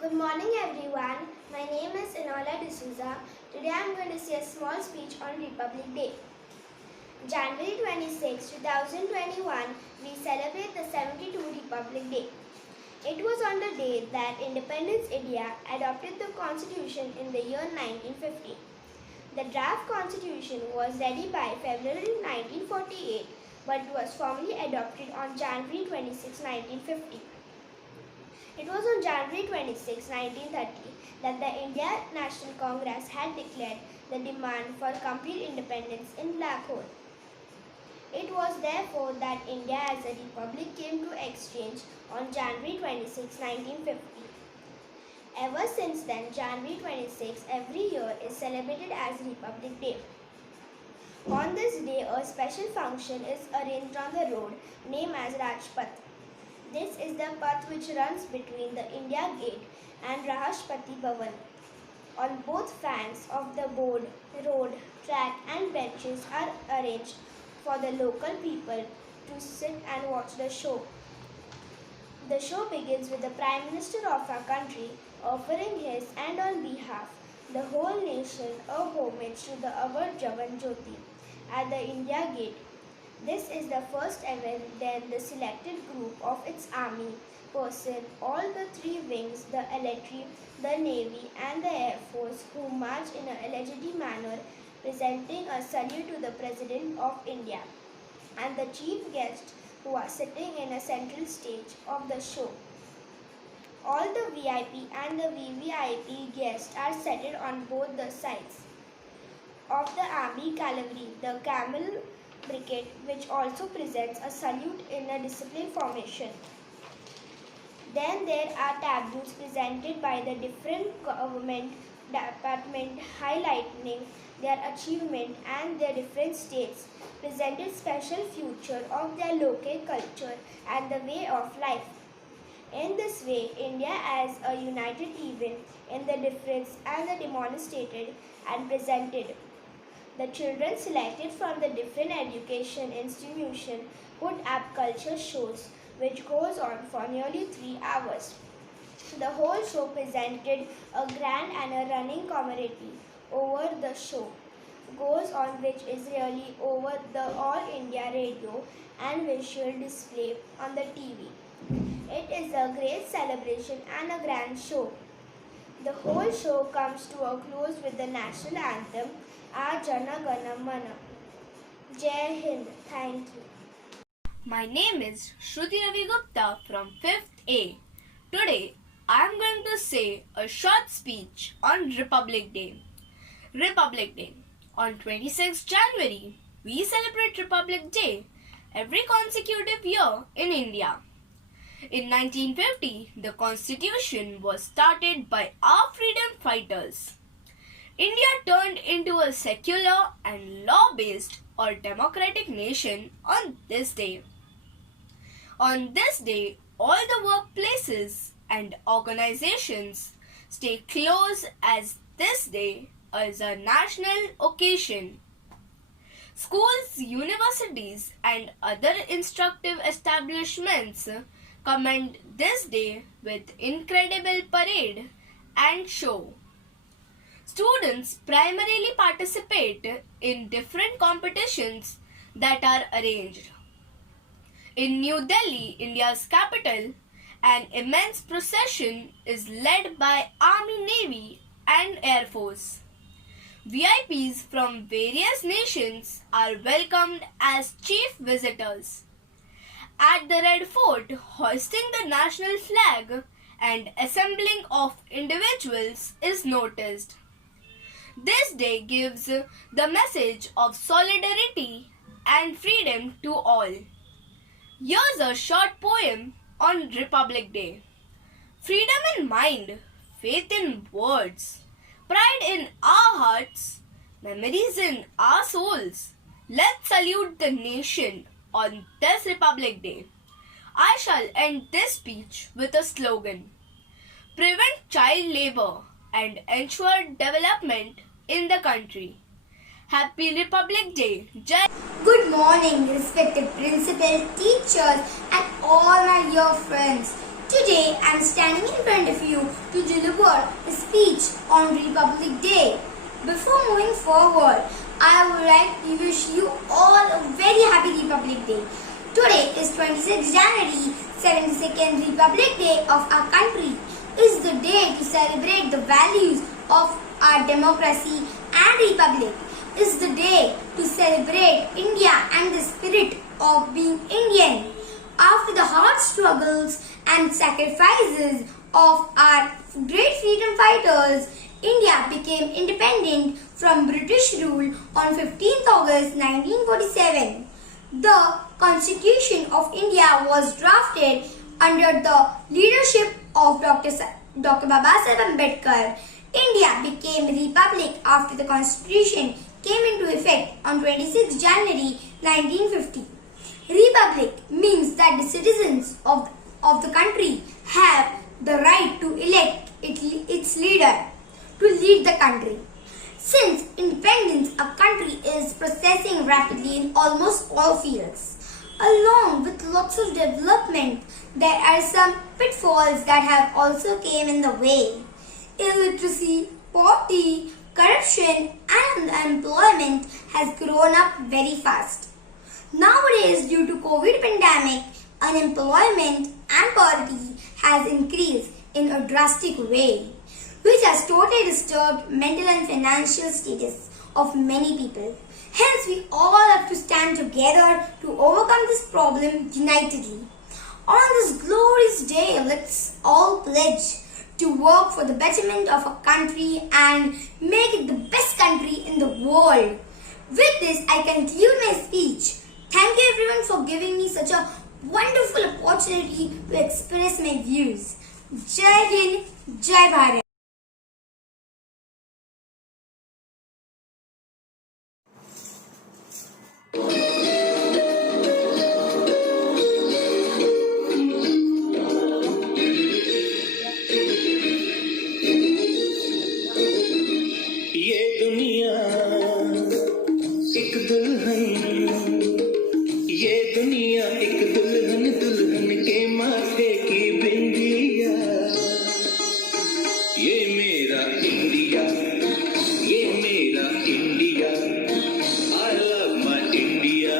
Good morning everyone. My name is Enola D'Souza. Today I am going to say a small speech on Republic Day. January 26, 2021, we celebrate the 72nd Republic Day. It was on the day that Independence India adopted the constitution in the year 1950. The draft constitution was ready by February 1948 but was formally adopted on January 26, 1950. It was on January 26, 1930 that the Indian National Congress had declared the demand for complete independence in Lahore. It was therefore that India as a republic came to exchange on January 26, 1950. Ever since then, January 26 every year is celebrated as Republic Day. On this day, a special function is arranged on the road named as Rajpath. This is the path which runs between the India Gate and Rashtrapati Bhavan. On both flanks of the road, track and benches are arranged for the local people to sit and watch the show. The show begins with the Prime Minister of our country offering his and on behalf the whole nation a homage to the Amar Jawan Jyoti at the India Gate. This is the first event then the selected group of its army, person, all the three wings, the artillery, the navy and the air force who march in a legendary manner presenting a salute to the President of India and the chief guests who are sitting in a central stage of the show. All the VIP and the VVIP guests are seated on both the sides of the army cavalry, the camel brigade, which also presents a salute in a disciplined formation. Then there are tableaus presented by the different government departments highlighting their achievement and their different states, presented special feature of their local culture and the way of life. In this way, India as a united event in the difference and the demonstrated and presented. The children selected from the different education institutions put up culture shows which goes on for nearly 3 hours. The whole show presented a grand and a running commentary over the show goes on which is really over the All India radio and visual display on the TV. It is a great celebration and a grand show. The whole show comes to a close with the national anthem, Aa Jana Gana Mana. Jai Hind. Thank you. My name is Shruti Ravi Gupta from 5th A. Today, I am going to say a short speech on Republic Day. Republic Day. On 26th January, we celebrate Republic Day every consecutive year in India. In 1950, the Constitution was started by our freedom fighters. India turned into a secular and law-based or democratic nation on this day. On this day, all the workplaces and organizations stay closed as this day is a national occasion. Schools, universities and other instructive establishments commend this day with incredible parade and show. Students primarily participate in different competitions that are arranged. In New Delhi, India's capital, an immense procession is led by Army, Navy and Air Force. VIPs from various nations are welcomed as chief visitors. At the Red Fort, hoisting the national flag and assembling of individuals is noticed. This day gives the message of solidarity and freedom to all. Here's a short poem on Republic Day. Freedom in mind, faith in words, pride in our hearts, memories in our souls. Let's salute the nation on this Republic Day. I shall end this speech with a slogan. Prevent child labor and ensure development in the country. Happy Republic Day. Jai. Good morning, respected principal, teachers and all my dear friends. Today I am standing in front of you to deliver a speech on Republic Day. Before moving forward, I would like to wish you all a very happy Republic Day. Today is 26 January, 72nd Republic Day of our country. Is the day to celebrate the values of our democracy and republic. Is the day to celebrate India and the spirit of being Indian. After the hard struggles and sacrifices of our great freedom fighters, India became independent from British rule on 15th August 1947. The Constitution of India was drafted under the leadership of Dr. Babasaheb Ambedkar. India became a republic after the Constitution came into effect on 26 January 1950. Republic means that the citizens of the country have the right to elect its leader to lead the country. Since independence, our country is progressing rapidly in almost all fields. Along with lots of development, there are some pitfalls that have also came in the way. Illiteracy, poverty, corruption and unemployment has grown up very fast. Nowadays, due to COVID pandemic, unemployment and poverty has increased in a drastic way, which has totally disturbed mental and financial status of many people. Hence, we all have to stand together to overcome this problem unitedly. On this glorious day, let's all pledge to work for the betterment of our country and make it the best country in the world. With this, I conclude my speech. Thank you everyone for giving me such a wonderful opportunity to express my views. Jai Hind, Jai Bharat. दुल्हन के माथे की बिंदिया, ये मेरा India, ये मेरा India. I love my India,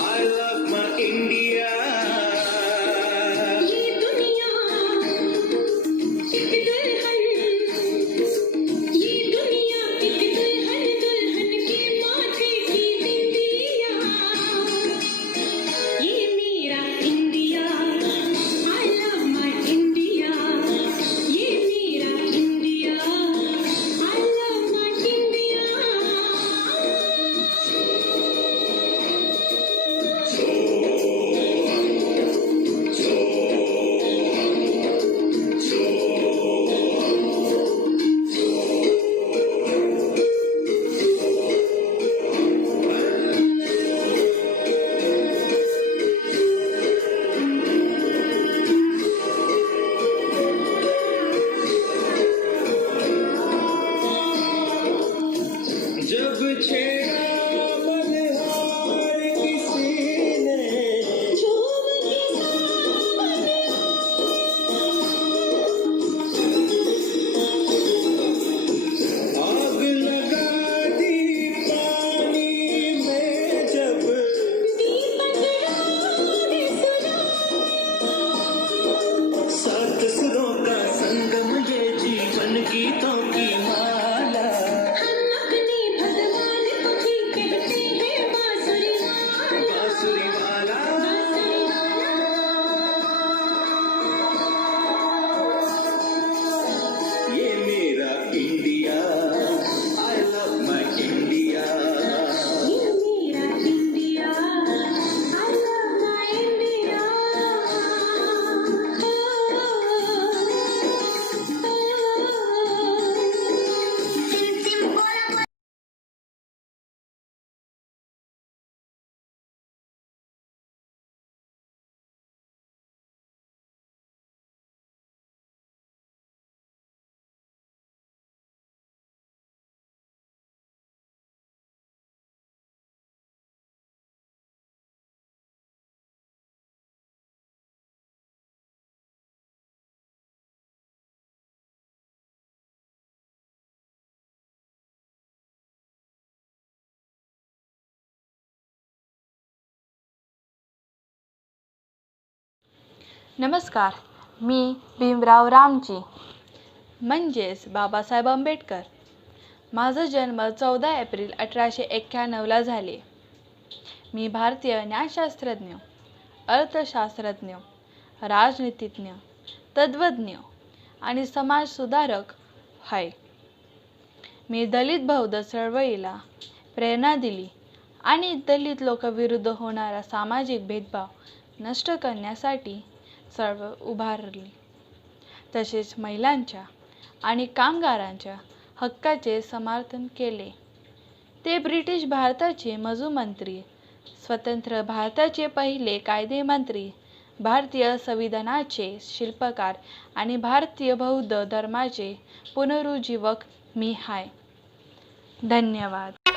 I love my India। ये दुनिया एक दुल्हन, ये दुनिया एक दुल्हन, दुल्हन के माथे की बिंदिया। नमस्कार, मी भीमराव रामजी म्हणजेच बाबासाहेब आंबेडकर. माझा जन्म 14 एप्रिल 1891ला झाले. मी भारतीय न्यायशास्त्रज्ञ, अर्थशास्त्रज्ञ, राजनीतिज्ञ, तत्त्वज्ञ आणि समाजसुधारक आहे. मी दलित बौद्ध चळवळीला प्रेरणा दिली आणि दलित लोकांविरुद्ध होणारा सामाजिक भेदभाव नष्ट करण्यासाठी चळवळ उभारली. तसेच महिलांच्या आणि कामगारांच्या हक्काचे समर्थन केले. ते ब्रिटिश भारताचे मंत्री, स्वतंत्र भारताचे पहिले कायदेमंत्री, भारतीय संविधानाचे शिल्पकार आणि भारतीय बौद्ध धर्माचे पुनरुज्जीवक मी आहे. धन्यवाद.